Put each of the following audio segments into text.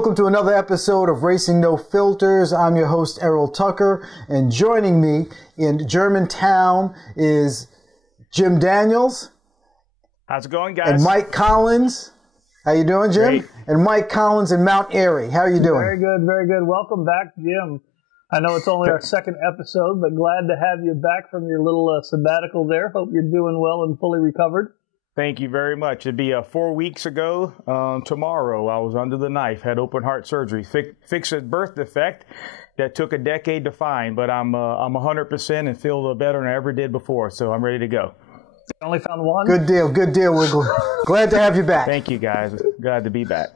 welcome to another episode of Racing No Filters. I'm your host, Errol Tucker, and joining me in Germantown is Jim Daniels. How's it going, guys? And Mike Collins. How you doing, Jim? Great. And Mike Collins in Mount Airy. How are you doing? Very good, very good. Welcome back, Jim. I know it's only our second episode, but glad to have you back from your little sabbatical there. Hope you're doing well and fully recovered. Thank you very much. It'd be 4 weeks ago tomorrow. I was under the knife, had open heart surgery, fixed a birth defect that took a decade to find, but I'm 100% and feel better than I ever did before, so I'm ready to go. You only found one? Good deal, good deal. We're glad to have you back. Thank you, guys. Glad to be back.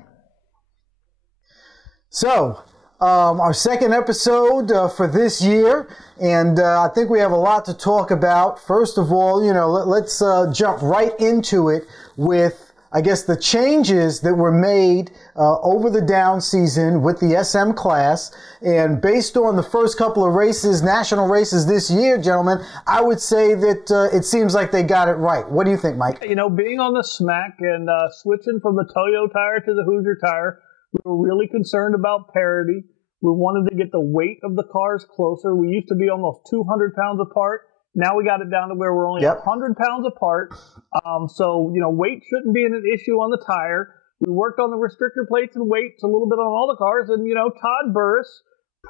So, our second episode for this year, and I think we have a lot to talk about. First of all, let's jump right into it with, I guess, the changes that were made over the down season with the SM class. And based on the first couple of races, national races this year, gentlemen, I would say that it seems like they got it right. What do you think, Mike? You know, being on the smack and switching from the Toyo tire to the Hoosier tire, we were really concerned about parity. We wanted to get the weight of the cars closer. We used to be almost 200 pounds apart. Now we got it down to where we're only 100 pounds apart. So, weight shouldn't be an issue on the tire. We worked on the restrictor plates and weights a little bit on all the cars. And, Todd Burris,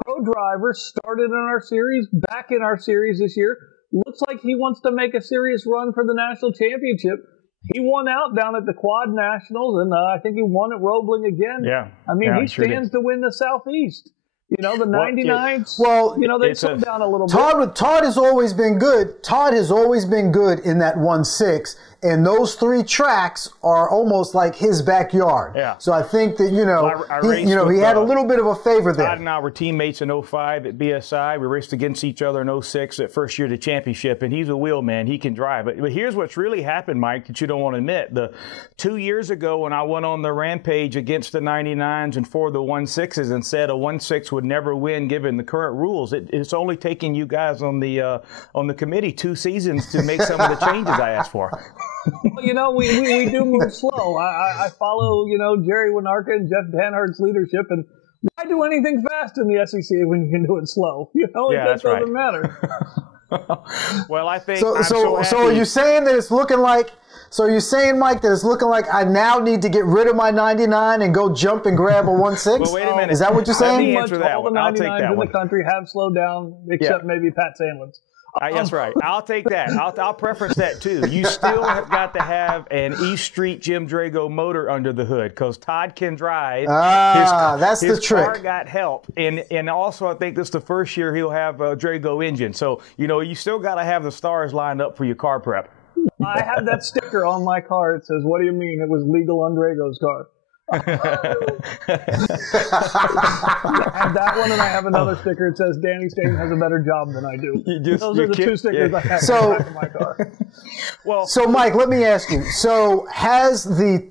pro driver, started in our series, back in our series this year. Looks like he wants to make a serious run for the national championship. He won out down at the Quad Nationals, and I think he won at Roebling again. Yeah. I mean, he stands to win the Southeast. The 99s, they slowed down a little bit. Todd has always been good. Todd has always been good in that 1/6, and those three tracks are almost like his backyard. Yeah. So I think that, he had a little bit of a favor there. Todd and I were teammates in 05 at BSI. We raced against each other in 06 at first year of the championship, and he's a wheel man. He can drive. But here's what's really happened, Mike, that you don't want to admit. 2 years ago when I went on the rampage against the 99s and for the 1/6s and said a 1/6 would never win given the current rules, it's only taking you guys on the committee 2 seasons to make some of the changes I asked for. Well, we do move slow. I follow, Jerry Winarka and Jeff Danhart's leadership, and why do anything fast in the SCCA when you can do it slow? It just doesn't matter. Well, I think so are you saying that it's looking like? So you're saying, Mike, that it's looking like I now need to get rid of my 99 and go jump and grab a 1/6? Well, wait a minute. Is that what you're saying? All the 99s in the country have slowed down, except maybe Pat Sandlin's. That's right. I'll take that. I'll preference that too. You still have got to have an East Street Jim Drago motor under the hood because Todd can drive. That's the trick. His car got help, and also I think this is the first year he'll have a Drago engine. So you still got to have the stars lined up for your car prep. I have that sticker on my car. It says, "What do you mean? It was legal on Drago's car." I have that one, and I have another sticker. It says Danny Stain has a better job than I do. Those are the two stickers I have on the back of my car. So Mike, let me ask you. So has the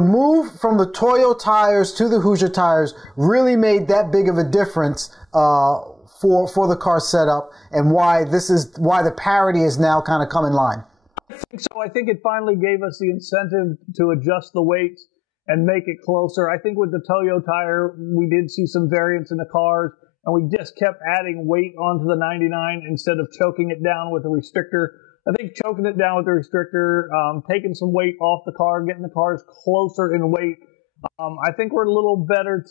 move from the Toyo tires to the Hoosier tires really made that big of a difference for the car setup, and why the parity is now kind of come in line? I think so. I think it finally gave us the incentive to adjust the weights and make it closer. I think with the Toyo tire, we did see some variance in the cars, and we just kept adding weight onto the 99 instead of choking it down with a restrictor. I think choking it down with the restrictor, taking some weight off the car, getting the cars closer in weight. I think we're a little better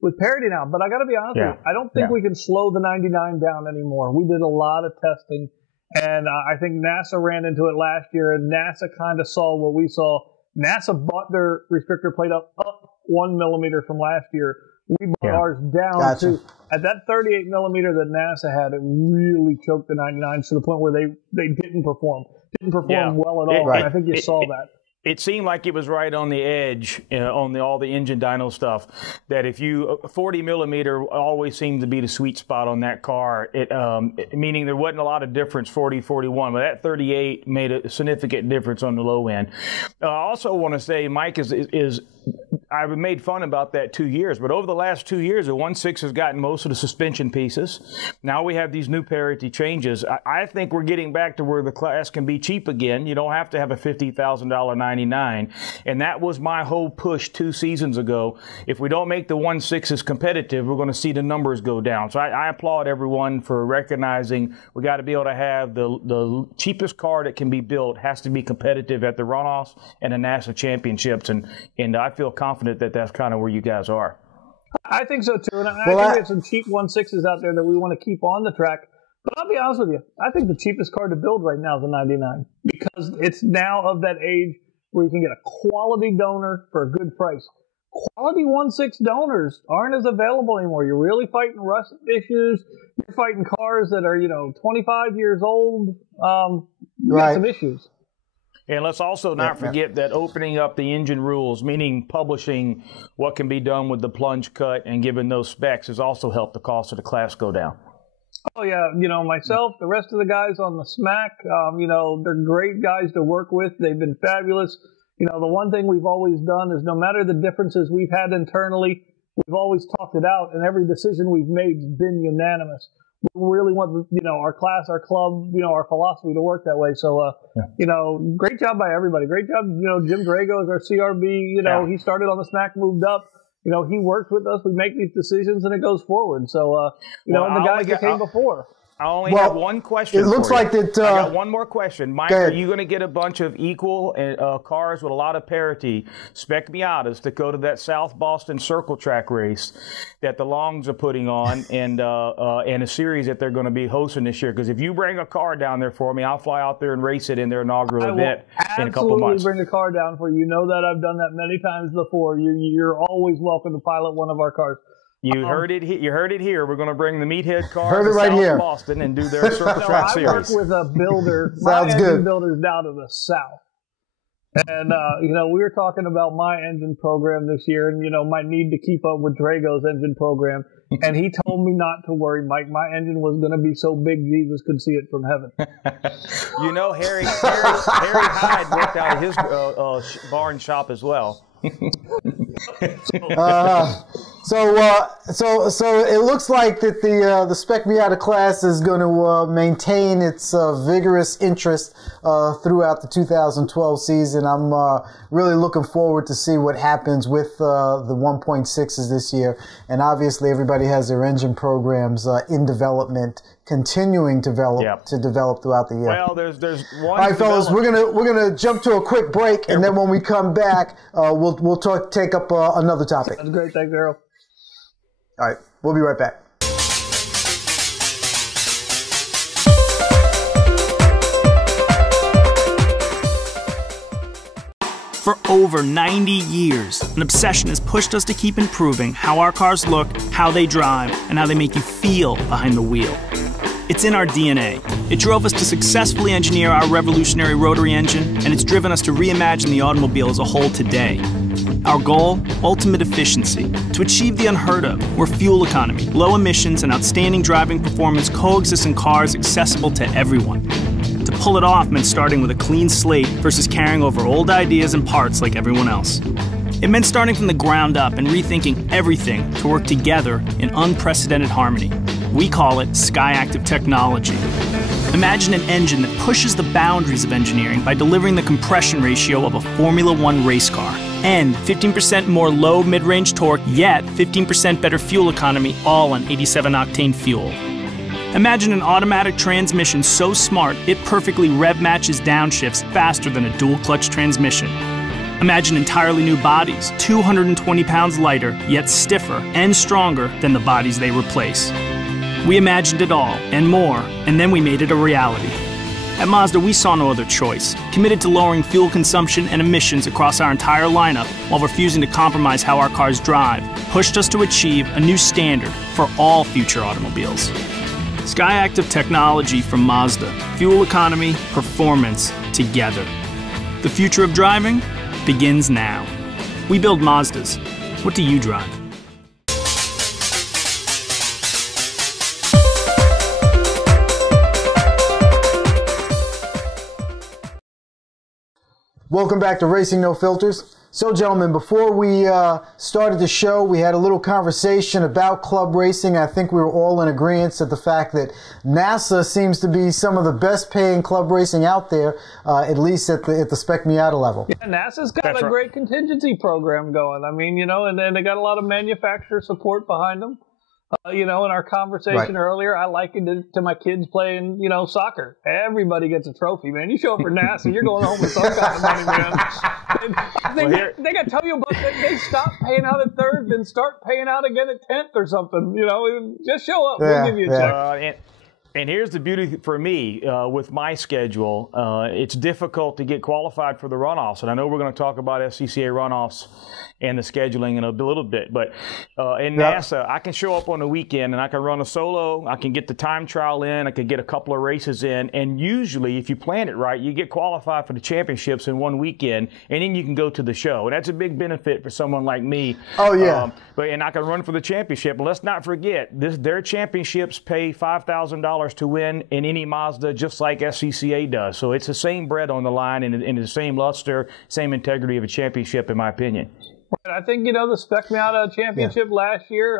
with parity now. But I got to be honest with you, I don't think we can slow the 99 down anymore. We did a lot of testing, and I think NASA ran into it last year, and NASA kind of saw what we saw. NASA bought their restrictor plate up 1 millimeter from last year. We bought ours down to, at that 38 millimeter that NASA had, it really choked the 99s to the point where they didn't perform well at all. And I think you saw that. It seemed like it was right on the edge on all the engine dyno stuff. That if you 40 millimeter always seemed to be the sweet spot on that car. Meaning there wasn't a lot of difference 40, 41, but that 38 made a significant difference on the low end. I also want to say, Mike, is I've been made fun about that 2 years, but over the last 2 years, the 1.6 has gotten most of the suspension pieces. Now we have these new parity changes. I think we're getting back to where the class can be cheap again. You don't have to have a $50,000 99, and that was my whole push 2 seasons ago. If we don't make the 1.6s competitive, we're going to see the numbers go down. So I applaud everyone for recognizing we got to be able to have the cheapest car that can be built has to be competitive at the runoffs and the NASA championships, and I feel confident that that's kind of where you guys are. I think so too, and I think there's some cheap 1.6s out there that we want to keep on the track. But I'll be honest with you, I think the cheapest car to build right now is a 99 because it's now of that age where you can get a quality donor for a good price. Quality 1.6 donors aren't as available anymore. You're really fighting rust issues. You're fighting cars that are 25 years old. You got some issues. And let's also not forget that opening up the engine rules, meaning publishing what can be done with the plunge cut and giving those specs, has also helped the cost of the class go down. Oh, yeah. Myself, the rest of the guys on the SMAC, they're great guys to work with. They've been fabulous. The one thing we've always done is no matter the differences we've had internally, we've always talked it out, and every decision we've made has been unanimous. We really want, our class, our club, our philosophy to work that way. So, great job by everybody. Great job, Jim Drago is our CRB. He started on the SMAC, moved up. He works with us. We make these decisions, and it goes forward. So, and the guys that came before. I only have one question. It looks like that. I got one more question. Mike, are you going to get a bunch of equal cars with a lot of parity, Spec Miatas, that go to that South Boston Circle Track race that the Longs are putting on, and a series that they're going to be hosting this year? Because if you bring a car down there for me, I'll fly out there and race it in their inaugural event in a couple of months. Absolutely bring a car down for you. You know that I've done that many times before. You're always welcome to pilot one of our cars. You heard it. You heard it here. We're going to bring the Meathead car to South Boston and do their Circle Track series. I work with a builder. Sounds good. Builder's down to the south, and we were talking about my engine program this year, and my need to keep up with Drago's engine program, and he told me not to worry, Mike. My engine was going to be so big Jesus could see it from heaven. Harry Hyde worked out of his barn shop as well. So it looks like that the Spec Miata class is going to maintain its vigorous interest throughout the 2012 season. I'm really looking forward to see what happens with the 1.6s this year, and obviously everybody has their engine programs in development, continuing to develop throughout the year. Well, there's one. All right, fellas, we're gonna jump to a quick break, and then when we come back, we'll take up another topic. That's great. Thanks, Errol. All right, we'll be right back. For over 90 years, an obsession has pushed us to keep improving how our cars look, how they drive, and how they make you feel behind the wheel. It's in our DNA. It drove us to successfully engineer our revolutionary rotary engine, and it's driven us to reimagine the automobile as a whole today. Our goal? Ultimate efficiency. To achieve the unheard of, where fuel economy, low emissions, and outstanding driving performance coexist in cars accessible to everyone. To pull it off meant starting with a clean slate versus carrying over old ideas and parts like everyone else. It meant starting from the ground up and rethinking everything to work together in unprecedented harmony. We call it Skyactiv technology. Imagine an engine that pushes the boundaries of engineering by delivering the compression ratio of a Formula One race car, and 15% more low mid-range torque, yet 15% better fuel economy, all on 87-octane fuel. Imagine an automatic transmission so smart it perfectly rev matches downshifts faster than a dual-clutch transmission. Imagine entirely new bodies, 220 pounds lighter, yet stiffer and stronger than the bodies they replace. We imagined it all, and more, and then we made it a reality. At Mazda, we saw no other choice, committed to lowering fuel consumption and emissions across our entire lineup while refusing to compromise how our cars drive, pushed us to achieve a new standard for all future automobiles. Skyactiv technology from Mazda. Fuel economy, performance, together. The future of driving begins now. We build Mazdas. What do you drive? Welcome back to Racing No Filters. So, gentlemen, before we started the show, we had a little conversation about club racing. I think we were all in agreement at the fact that NASA seems to be some of the best paying club racing out there, at least at the Spec Miata level. Yeah, NASA's got a great contingency program going. I mean, you know, and then they got a lot of manufacturer support behind them. You know, in our conversation earlier, I likened it to my kids playing, you know, soccer. Everybody gets a trophy, man. You show up for NASA, you're going home with some kind of money, man. They got to tell you about that. They stop paying out at third, then start paying out again at 10th or something. You know, just show up. We'll give you a check. And here's the beauty for me with my schedule. It's difficult to get qualified for the runoffs. And I know we're going to talk about SCCA runoffs and the scheduling in a little bit. But in NASA, I can show up on the weekend and I can run a solo. I can get the time trial in. I can get a couple of races in. And usually, if you plan it right, you get qualified for the championships in one weekend. And then you can go to the show. And that's a big benefit for someone like me. Oh, yeah. And I can run for the championship. And let's not forget, their championships pay $5,000 to win in any Mazda, just like SCCA does. So it's the same bread on the line and the same luster, same integrity of a championship, in my opinion. I think, you know, the Spec Miata championship last year,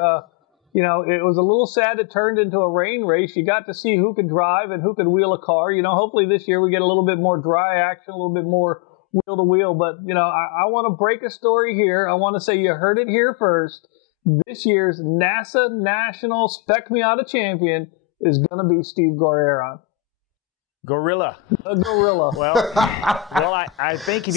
you know, it was a little sad it turned into a rain race. You got to see who could drive and who could wheel a car. You know, hopefully this year we get a little bit more dry action, a little bit more wheel to wheel. But, you know, I want to break a story here. I want to say you heard it here first. This year's NASA National Spec Miata champion is going to be Steve Gorera. Gorilla. The Gorilla. Well, I think if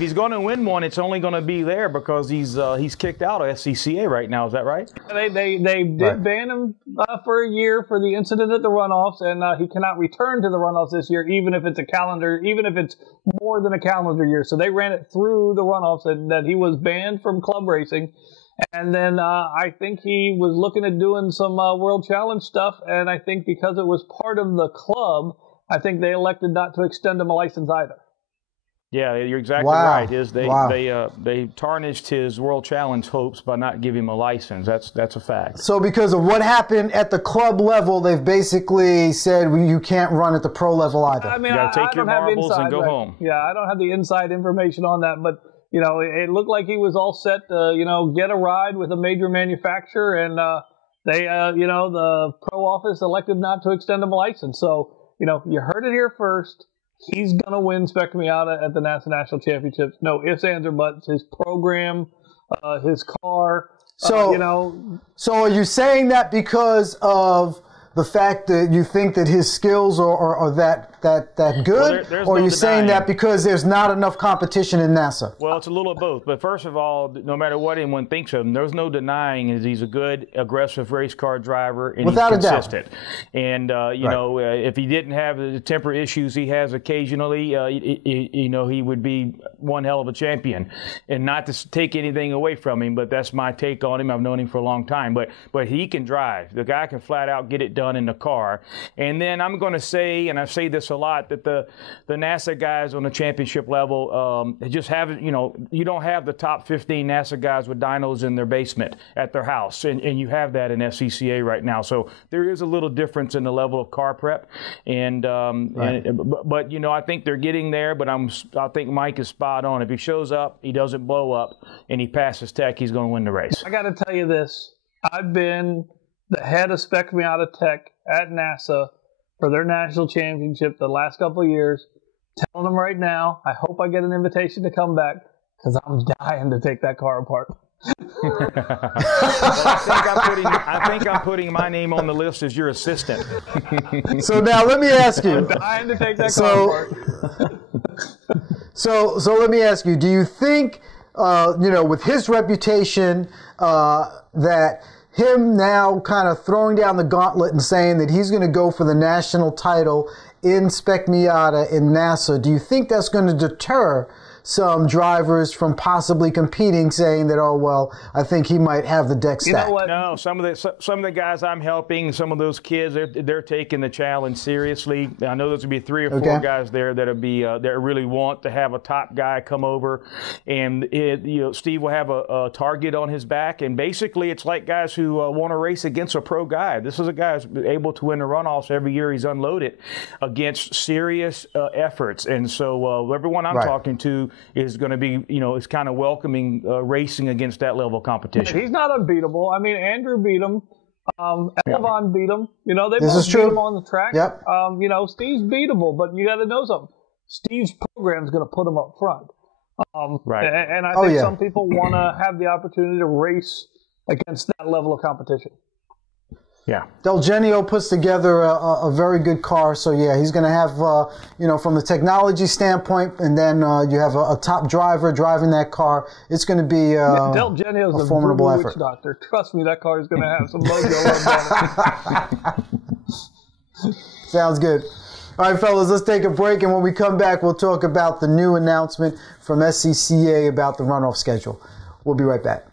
he's going to win one, it's only going to be there because he's kicked out of SCCA right now. Is that right? They did ban him for a year for the incident at the runoffs, and he cannot return to the runoffs this year, even if it's more than a calendar year. So they ran it through the runoffs that he was banned from club racing. And then I think he was looking at doing some World Challenge stuff, and I think because it was part of the club, I think they elected not to extend him a license either. Yeah, you're exactly right. They tarnished his World Challenge hopes by not giving him a license. That's a fact. So because of what happened at the club level, they've basically said you can't run at the pro level either. I mean, you got to take your marbles and go home. Yeah, I don't have the inside information on that, but you know, it looked like he was all set to, you know, get a ride with a major manufacturer, and they, you know, the pro office elected not to extend him a license. So, you know, you heard it here first. He's going to win Spec Miata at the NASA National Championships. No ifs, ands, or buts. His program, his car, so, you know. So are you saying that because of the fact that you think that his skills are that good, or are you saying that because there's not enough competition in NASA? Well, it's a little of both. But first of all, no matter what anyone thinks of him, there's no denying that he's a good, aggressive race car driver, and without he's consistent. A doubt. And you know, if he didn't have the temper issues he has occasionally, you know, he would be one hell of a champion. And not to take anything away from him, but that's my take on him. I've known him for a long time, but he can drive. The guy can flat out get it done in the car. And then I'm going to say, and I say this a lot, that the NASA guys on the championship level just haven't, you know, you don't have the top 15 NASA guys with dynos in their basement at their house, and you have that in SCCA right now. So there is a little difference in the level of car prep, and but you know, I think they're getting there. But I think Mike is spot on. If he shows up, he doesn't blow up, and he passes tech, he's going to win the race. I got to tell you this: I've been the head of Spec Miata Tech at NASA for their national championship the last couple of years. Telling them right now, I hope I get an invitation to come back because I'm dying to take that car apart. Well, I think I'm putting my name on the list as your assistant. So now let me ask you. I'm dying to take that car apart. So let me ask you, do you think, you know, with his reputation, that him now kind of throwing down the gauntlet and saying that he's going to go for the national title in Spec Miata in NASA, do you think that's going to deter some drivers from possibly competing, saying that, oh, well, I think he might have the deck stacked? You know what? No, some of the guys I'm helping, some of those kids, they're taking the challenge seriously. I know there's going to be 3 or 4 guys there that'll be that really want to have a top guy come over, and you know, Steve will have a target on his back, and basically it's like guys who want to race against a pro guy. This is a guy who's able to win the runoffs every year he's unloaded against serious efforts, and so everyone I'm talking to is going to be, is kind of welcoming racing against that level of competition. He's not unbeatable. I mean, Andrew beat him. Elevon beat him. They both beat him on the track. Yep. Steve's beatable, but you got to know something. Steve's program's going to put him up front. Right. And I think some people want to have the opportunity to race against that level of competition. Yeah. Del Genio puts together a very good car, so yeah, he's going to have, from the technology standpoint, and then you have a top driver driving that car. It's going to be Del Genio's a formidable witch effort. doctor. Trust me, that car is going to have some mojo on it. Sounds good. All right, fellas, let's take a break, and when we come back, we'll talk about the new announcement from SCCA about the runoff schedule. We'll be right back.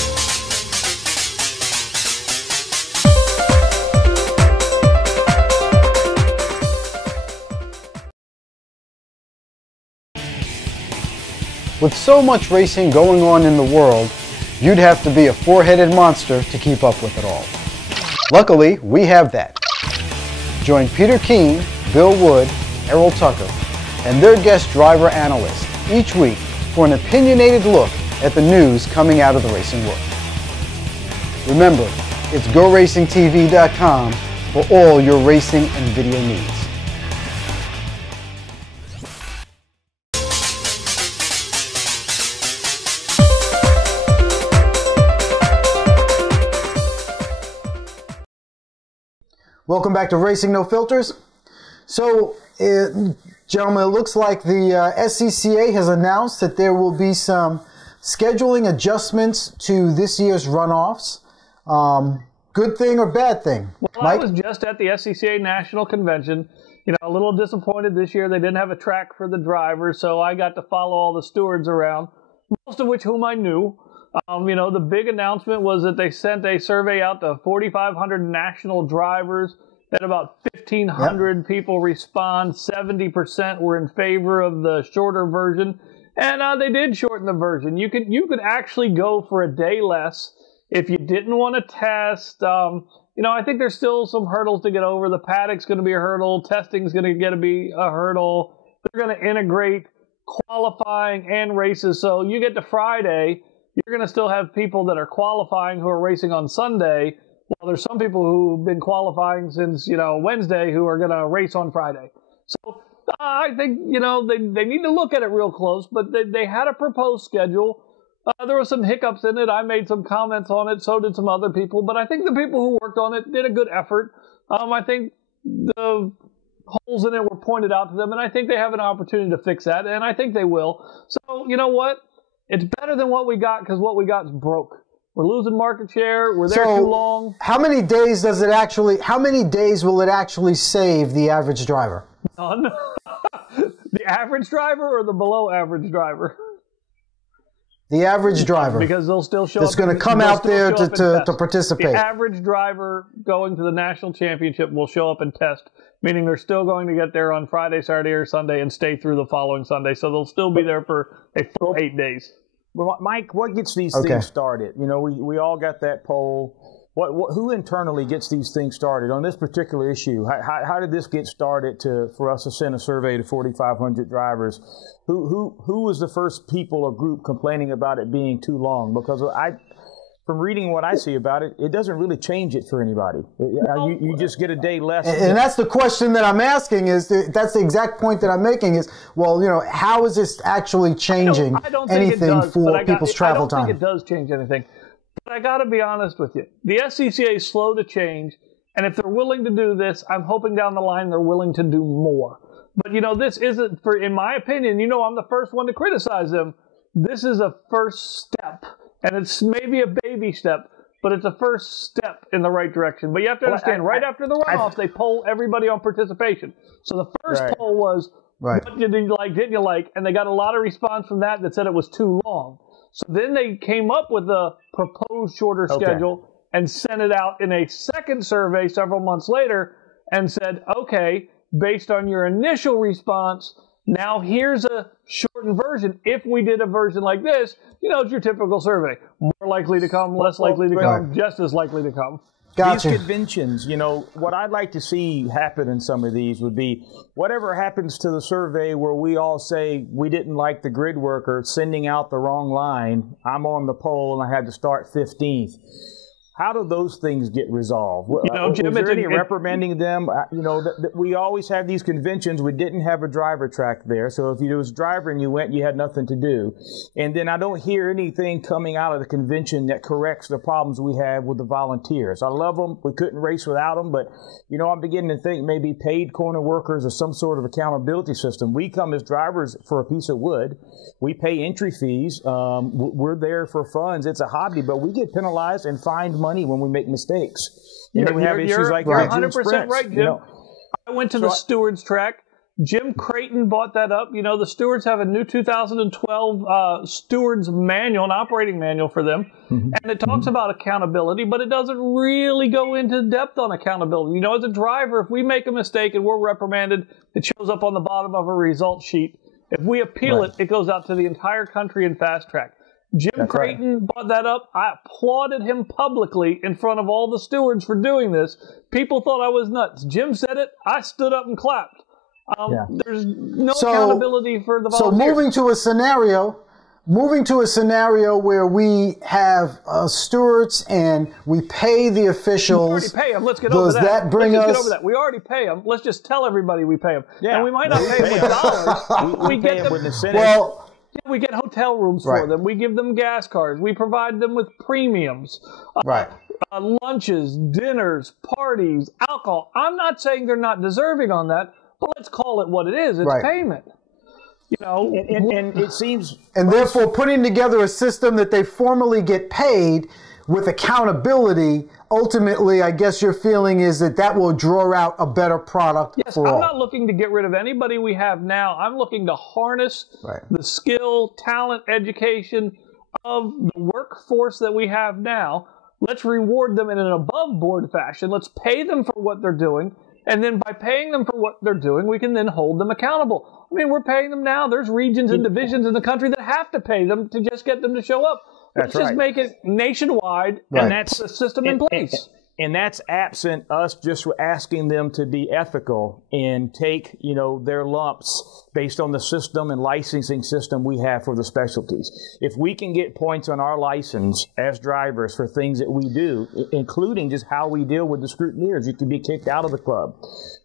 With so much racing going on in the world, you'd have to be a four-headed monster to keep up with it all. Luckily, we have that. Join Peter Keene, Bill Wood, Errol Tucker, and their guest driver analyst each week for an opinionated look at the news coming out of the racing world. Remember, it's GoRacingTV.com for all your racing and video needs. Welcome back to Racing No Filters. So, gentlemen, it looks like the SCCA has announced that there will be some scheduling adjustments to this year's runoffs. Good thing or bad thing? Well, Mike? I was just at the SCCA National Convention. A little disappointed this year they didn't have a track for the drivers, so I got to follow all the stewards around, most of which whom I knew. The big announcement was that they sent a survey out to 4,500 national drivers. That about 1,500 people respond. 70% were in favor of the shorter version, and they did shorten the version. You could actually go for a day less if you didn't want to test. I think there's still some hurdles to get over. The paddock's going to be a hurdle. Testing's going to be a hurdle. They're going to integrate qualifying and races. So you get to Friday, you're going to still have people that are qualifying who are racing on Sunday, while there's some people who've been qualifying since, Wednesday who are going to race on Friday. So I think, they need to look at it real close, but they had a proposed schedule. There were some hiccups in it. I made some comments on it. So did some other people. But I think the people who worked on it did a good effort. I think the holes in it were pointed out to them, and I think they have an opportunity to fix that, and I think they will. So, you know what? It's better than what we got because what we got is broke. We're losing market share. We're there too long. How many days how many days will it actually save the average driver? None. The average driver or the below average driver? The average driver. Because they'll still show up. It's going to come out there to participate. The average driver going to the national championship will show up and test, meaning they're still going to get there on Friday, Saturday, or Sunday and stay through the following Sunday. So they'll still be there for a full 8 days. Well, Mike, what gets these things started? We all got that poll. Who internally gets these things started on this particular issue? How did this get started for us to send a survey to 4,500 drivers? Who was the first people or group complaining about it being too long? Because from reading what I see about it, it doesn't really change it for anybody. You just get a day less. And that's the question that I'm asking that's the exact point that I'm making is, how is this actually changing anything for people's travel time? I don't think it does change anything. But I got to be honest with you. The SCCA is slow to change, and if they're willing to do this, I'm hoping down the line they're willing to do more. But, this isn't, in my opinion, I'm the first one to criticize them. This is a first step. And it's maybe a baby step, but it's a first step in the right direction. But you have to understand, right after the runoffs, they poll everybody on participation. So the first poll was, what did you like, didn't you like? And they got a lot of response from that said it was too long. So then they came up with a proposed shorter schedule and sent it out in a second survey several months later and said, okay, based on your initial response, now here's a shortened version. If we did a version like this, it's your typical survey. More likely to come, less likely to come, just as likely to come. Gotcha. These conventions, you know, what I'd like to see happen in some of these would be whatever happens to the survey where we all say we didn't like the grid worker sending out the wrong line. I'm on the pole and I had to start 15th. How do those things get resolved? You know, Jim, is there any reprimanding them? You know, we always have these conventions. We didn't have a driver track there. So if you was a driver and you went, you had nothing to do. And then I don't hear anything coming out of the convention that corrects the problems we have with the volunteers. I love them. We couldn't race without them. But, you know, I'm beginning to think maybe paid corner workers or some sort of accountability system. We come as drivers for a piece of wood. We pay entry fees. We're there for funds. It's a hobby, but we get penalized and fined money when we make mistakes. And then we have issues like you're 100% right, Jim. You know? I went to the stewards track. Jim Creighton bought that up. You know, the stewards have a new 2012 stewards manual, an operating manual for them. And it talks about accountability, but it doesn't really go into depth on accountability. You know, as a driver, if we make a mistake and we're reprimanded, it shows up on the bottom of a result sheet. If we appeal it, it goes out to the entire country in fast track. Jim Creighton brought that up. I applauded him publicly in front of all the stewards for doing this. People thought I was nuts. Jim said it. I stood up and clapped. There's no accountability for the volunteers. So moving to a scenario where we have stewards and we pay the officials. We already pay them. Let's get over that. Does that bring us? Get over that. We already pay them. Let's just tell everybody we pay them. Yeah. And we might not pay them with dollars. We get them with incentives. Well, we get hotel rooms for them. We give them gas cards. We provide them with premiums. Lunches, dinners, parties, alcohol. I'm not saying they're not deserving on that, but let's call it what it is. It's payment. You know, and it seems... And therefore putting together a system that they formally get paid with accountability, ultimately, I guess your feeling is that that will draw out a better product for all. I'm not looking to get rid of anybody we have now. I'm looking to harness the skill, talent, education of the workforce that we have now. Let's reward them in an above-board fashion. Let's pay them for what they're doing. And then by paying them for what they're doing, we can then hold them accountable. I mean, we're paying them now. There's regions and divisions in the country that have to pay them to just get them to show up. Let's just make it nationwide and that's the system in place. And that's absent us just asking them to be ethical and take, you know, their lumps based on the system and licensing system we have for the specialties. If we can get points on our license as drivers for things that we do, including just how we deal with the scrutineers, you can be kicked out of the club.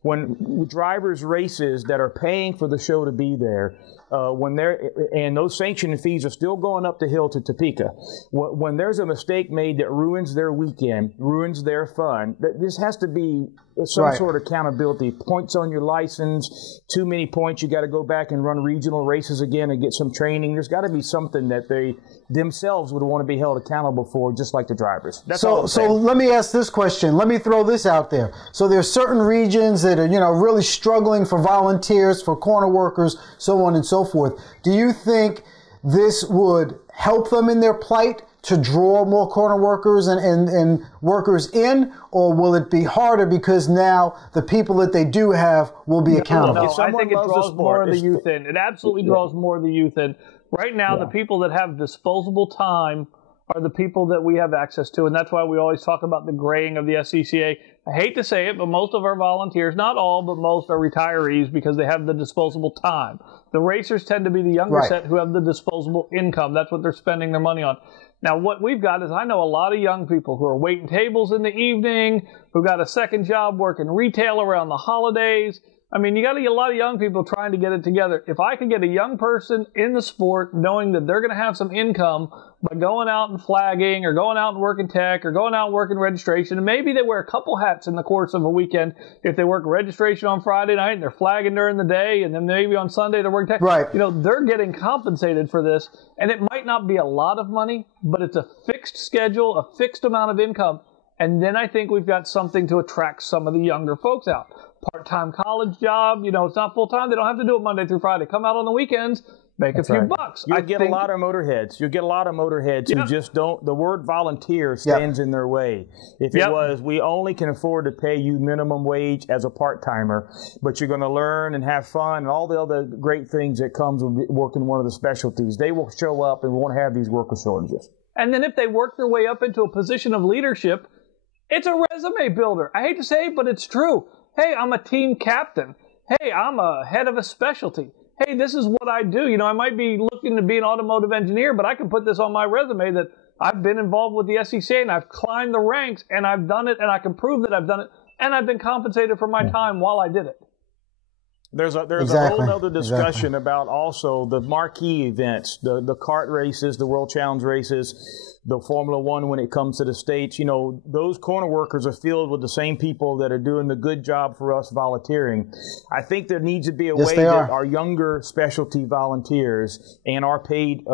When drivers races that are paying for the show to be there, and those sanctioning fees are still going up the hill to Topeka. When there's a mistake made that ruins their weekend, ruins their fun, this has to be some sort of accountability. Points on your license, too many points, you got to go back and run regional races again and get some training. There's got to be something that they themselves would want to be held accountable for, just like the drivers. That's all I'm saying. So let me ask this question. Let me throw this out there. So there's certain regions that are, you know, really struggling for volunteers, for corner workers, so on and so forth. Do you think this would help them in their plight to draw more corner workers and workers in, or will it be harder because now the people that they do have will be accountable? No, I think it draws more of the youth in. It absolutely draws more of the youth in. Right now, the people that have disposable time are the people that we have access to, and that's why we always talk about the graying of the SCCA. I hate to say it, but most of our volunteers, not all, but most are retirees because they have the disposable time. The racers tend to be the younger set who have the disposable income. That's what they're spending their money on. Now, what we've got is I know a lot of young people who are waiting tables in the evening, who got a second job working retail around the holidays. I mean, you got a lot of young people trying to get it together. If I could get a young person in the sport knowing that they're going to have some income by going out and flagging or going out and working tech or going out and working registration, and maybe they wear a couple hats in the course of a weekend. If they work registration on Friday night and they're flagging during the day, and then maybe on Sunday they're working tech, you know, they're getting compensated for this. And it might not be a lot of money, but it's a fixed schedule, a fixed amount of income. And then I think we've got something to attract some of the younger folks out. Part-time college job, you know, it's not full-time. They don't have to do it Monday through Friday. Come out on the weekends, make a few bucks. You'll get a lot of motorheads. You'll get a lot of motorheads who just don't, the word volunteer stands in their way. If it was, we only can afford to pay you minimum wage as a part-timer, but you're going to learn and have fun and all the other great things that comes with working one of the specialties. They will show up and we won't have these worker shortages. And then if they work their way up into a position of leadership, It's a resume builder. I hate to say it, but it's true. Hey, I'm a team captain. Hey, I'm a head of a specialty. Hey, this is what I do. You know, I might be looking to be an automotive engineer, but I can put this on my resume that I've been involved with the SCCA and I've climbed the ranks and I've done it and I can prove that I've done it and I've been compensated for my time while I did it. There's a whole other discussion about also the marquee events, the kart races, the World Challenge races, the Formula One when it comes to the States. You know, those corner workers are filled with the same people that are doing the good job for us volunteering. I think there needs to be a way that our younger specialty volunteers and our paid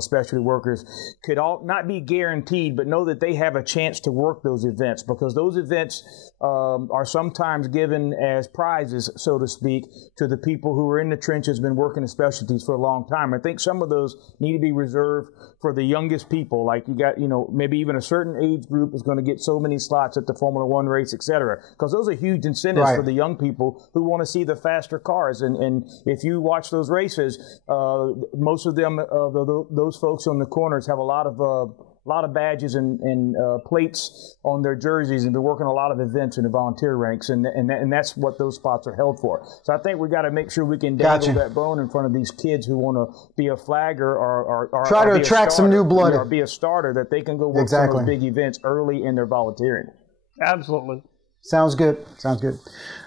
specialty workers could all not be guaranteed, but know that they have a chance to work those events, because those events are sometimes given as prizes, so to speak, to the people who are in the trenches, been working in specialties for a long time. I think some of those need to be reserved for the youngest people. Like you got, you know, maybe even a certain age group is going to get so many slots at the Formula One race, et cetera, because those are huge incentives for the young people who want to see the faster cars. And if you watch those races, most of them, those folks on the corners have a lot of badges and plates on their jerseys, and they're working a lot of events in the volunteer ranks, and that's what those spots are held for. So I think we got to make sure we can dangle that bone in front of these kids who want to be a flagger or try to attract some new blood, or be a starter, that they can go work some of those big events early in their volunteering. Absolutely. Sounds good. Sounds good.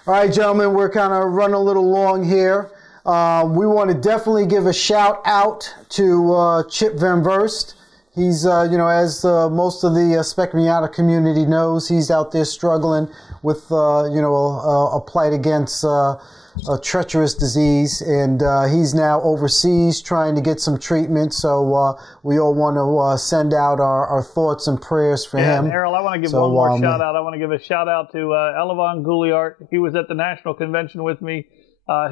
All right, gentlemen, we're kind of running a little long here. We want to definitely give a shout out to Chip Van Verst. He's, you know, as most of the Spec Miata community knows, he's out there struggling with, you know, a plight against a treacherous disease, and he's now overseas trying to get some treatment. So we all want to send out our thoughts and prayers for him. Errol, I want to give one more shout out. I want to give a shout out to Elevon Gouliart. He was at the national convention with me.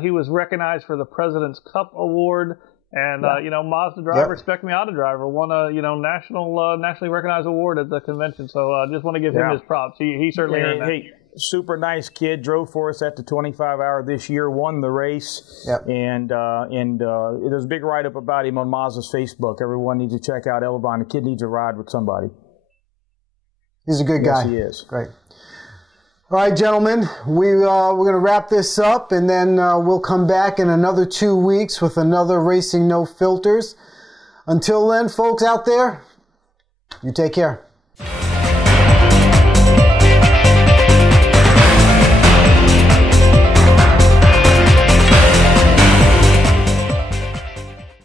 He was recognized for the President's Cup Award. And, you know, Mazda driver, Spec Miata driver, won a, you know, nationally recognized award at the convention. So I just want to give him his props. He certainly earned that. Hey, super nice kid, drove for us at the 25-hour this year, won the race. And there's a big write-up about him on Mazda's Facebook. Everyone needs to check out Elevon. The kid needs a ride with somebody. He's a good guy. Yes, he is. Great. All right, gentlemen, we're going to wrap this up, and then we'll come back in another 2 weeks with another Racing No Filters. Until then, folks out there, you take care.